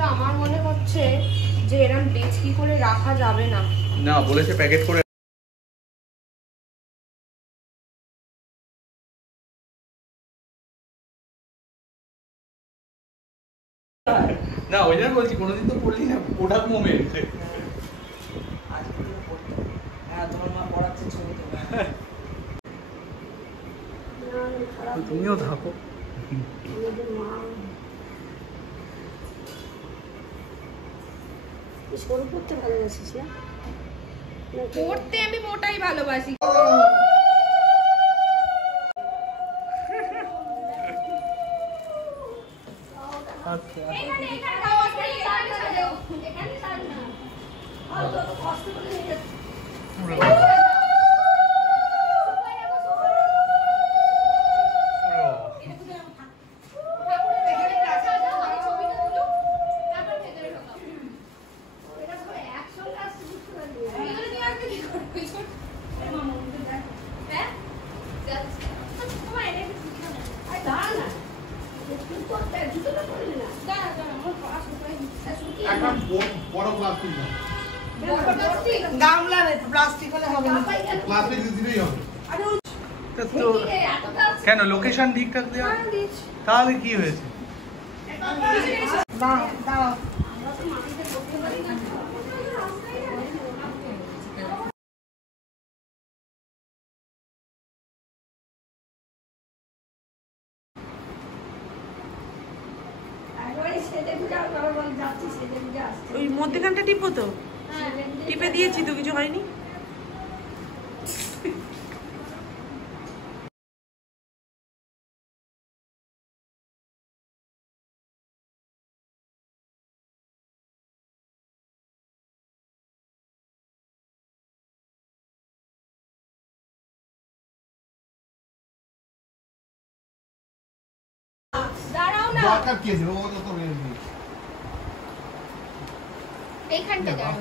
কিন্তু আমার মনে হচ্ছে যে এরকম বেচকি করে রাখা যাবে না। না, বলেছে প্যাকেট করে। না, ওই জন্য বলছি কোনোদিন তো পড়লি না, প্রোডাক্ট মোমেন্ট। হ্যাঁ, তোমার মা পড়াচ্ছে ছবি তো। তুমিও থাকো। সরু পড়তে ভালোবাসিস না? পড়তে আমি মোটাই ভালোবাসি। কেন লোকেশন ঠিকঠাক দেওয়া? তাহলে কি হয়েছে? ওই মধ্যখানটা টিপো তো, টিপে দিয়েছি তো, কিছু হয়নি। দরকার কি আছে? ও তো এইখানটা দাও।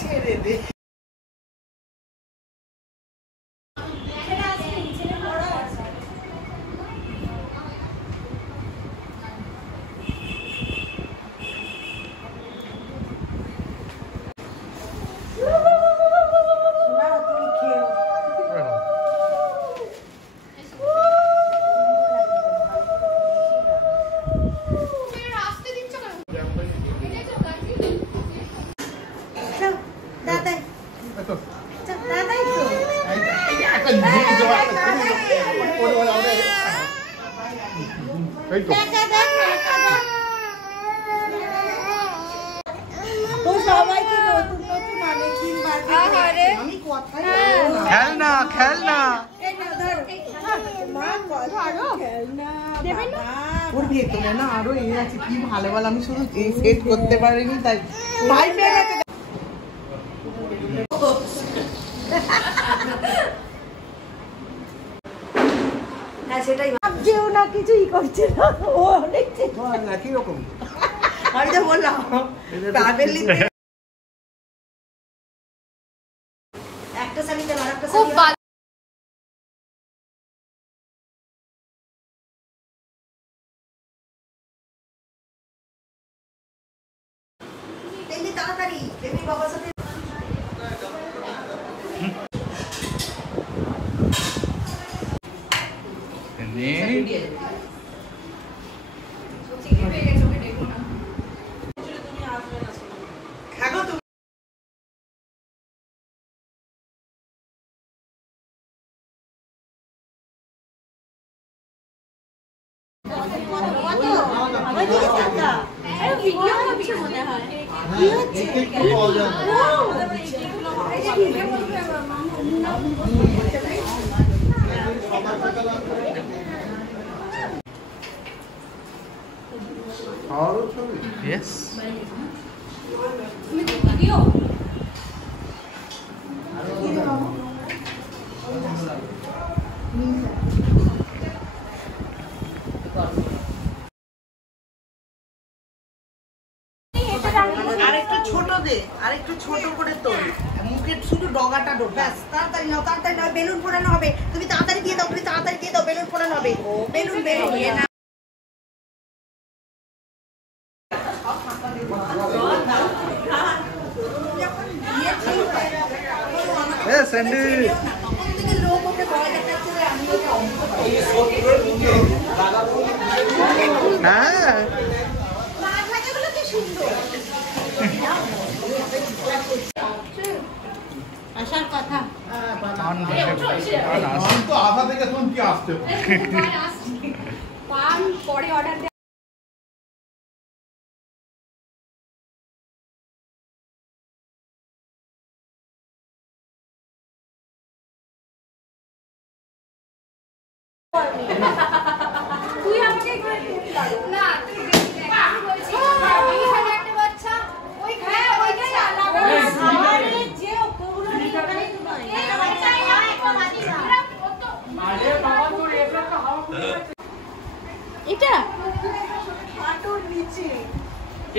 ছেড়ে দে। খেলনা খেলনা ওর ভেতরে না আরো এই আছে, কি ভালো ভালো, আমি শুধু সেট করতে পারিনি তাই। হ্যাঁ সেটাই ভাবছেও না, কিছুই করছে না, ও অনেক একই রকম। আমি তো বললাম একটা শাড়িতে আর একটা খুব শাড়ি তাড়াতাড়ি বেবি বাবার সাথে Yes. আরেকটু ছোট দে, আরেকটু ছোট করে তোল, মুখের শুধু ডগাটা ঢোক, ব্যাস তাড়াতাড়ি নাও, তাড়াতাড়ি নাও, বেলুন ফোড়ানো হবে। তুমি তাড়াতাড়ি দিয়ে দাও, বেলুন ফোড়ানো হবে। বেলুন বেলুন লোক ওকে ভয় দেখাচ্ছে যে আমি মাথাগুলো কি সুন্দর। আসার কথা তো আধা থেকে এখন কি আসতে পান পরে অর্ডার তুই আমাকে না তুই আমি বলছি এইখানে একটা বাচ্চা ওই হ্যাঁ ওইটাই লাগা আরে যে ওগুলো এখানে নয় এটাই আমি মানি না আরে বাবা তোর এটা তো হাওয়া খুলে এটা হাঁটুর নিচে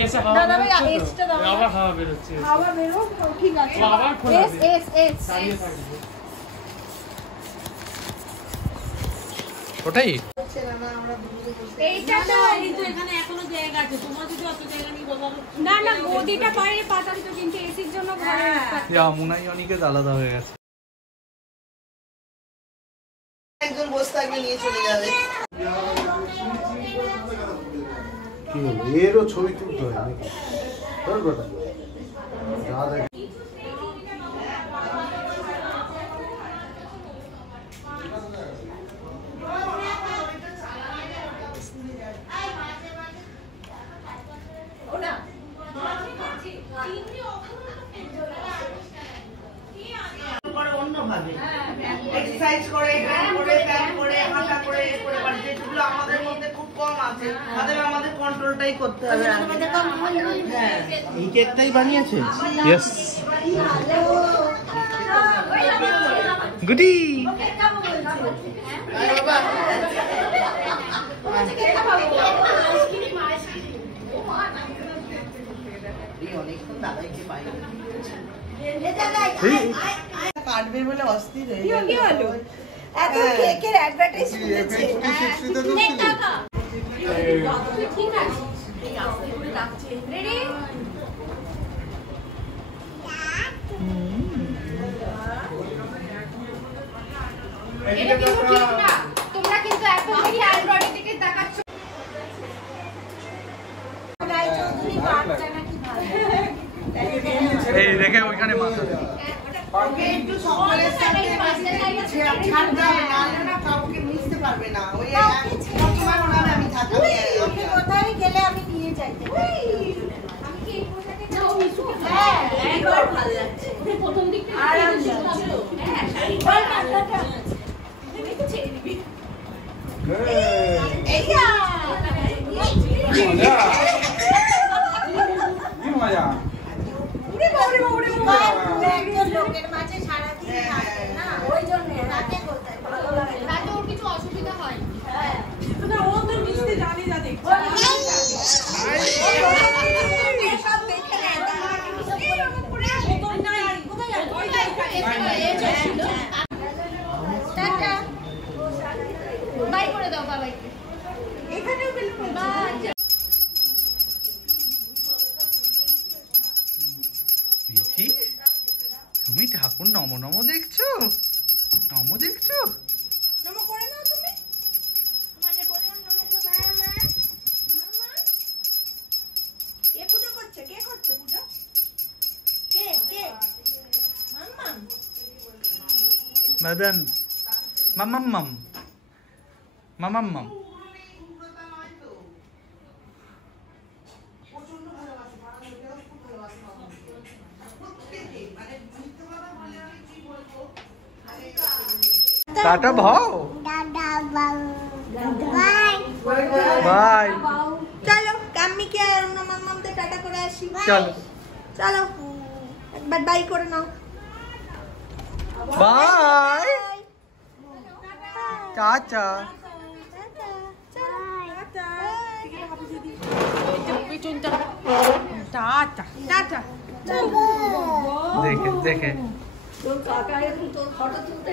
এসে হাওয়া দাদা ভাই এসটা দাও আবার হাওয়া বের হচ্ছে হাওয়া বেরো ঠিক আছে আবার খোলা এস দাঁড়িয়ে থাকবে ওটাই এইটা তো এখানে এখনো জায়গা আছে, তোমার যদি অত জায়গা নেই বলো। না না গদিটা বাইরে পাতাম তো কিন্তু এসির জন্য ঘরে রাখতে মুনাই অনিকেত আলাদা হয়ে গেছে। একজন বসে থাকবে নিয়ে চলে যাবে। কি হলো এরও ছবি তুলতে হয় নাকি তোর কথা যা দেখ অন্যভাবে এক্সারসাইজ করে, ব্যায়াম করে, হাঁটা করে, যেগুলো আমাদের মধ্যে খুব কম আছে, তাদের আমাদের কন্ট্রোলটাই করতে হবে। হ্যাঁ, এই কেকটাই বানিয়েছে। ইয়েস গুডি অনেকক্ষণ দাদাইকে পাইনি। কাটবে বলে অস্থির হয়ে কি হলো এত কেকের অ্যাডভার্টাইজ শুনেছি। ঠিক আছে রেডি এটা কিন্তু ঠিক না তোমরা কিন্তু এখন থেকে অ্যান্ড্রয়েড থেকে দেখাচ্ছ গাই চৌধুরী বাচ্চা নাকি ভালো। এই রেখে ওইখানে মাথা একটু সকলের সাথে ছাড় যাবে না, না কাউকে মিশতে পারবে না। ওই সবসময় ওনার আমি থাকবো। ওকে কোথায় গেলে আমি নিয়ে যাইতে পারি। আমি কি এই পোশাকে হ্যাঁ, একবার ভালো লাগছে। প্রথম দিকটা আরাম লাগছে হ্যাঁ শাড়িটা আলাদা তুমি তো ছেড়ে দিবি এইয়া কি মজা একজন লোকের মাঝে সারাদিন থাকে না, ওই জন্য রাতে কোথায় ভালো লাগে না। তাতে ওর কিছু অসুবিধা হয় হ্যাঁ, না, ও তো মিশতে জানে না দেখছি। সব দেখে নেয় তারা। টাটা বাই করে দাও বাবাইকে এখানেও বেলুন পিঠি তুমি ঠাকুর নম নম দেখছো নমো করে নাও তুমি। তোমাকে বললাম নমো কোথায় মা? মামা কে পুজো করছে? কে করছে পুজো? কে মাম্মা মদন মামাম্মাম মামাম্মাম টাটা ভাও বাই চলো কাম্মিকে আর অন্য মাম্মামদের টাটা করে আসি। চলো চলো একবার বাই করে নাও। বাই টাটা দেখে তোর কাকা এখন তোর ফটো তুলতে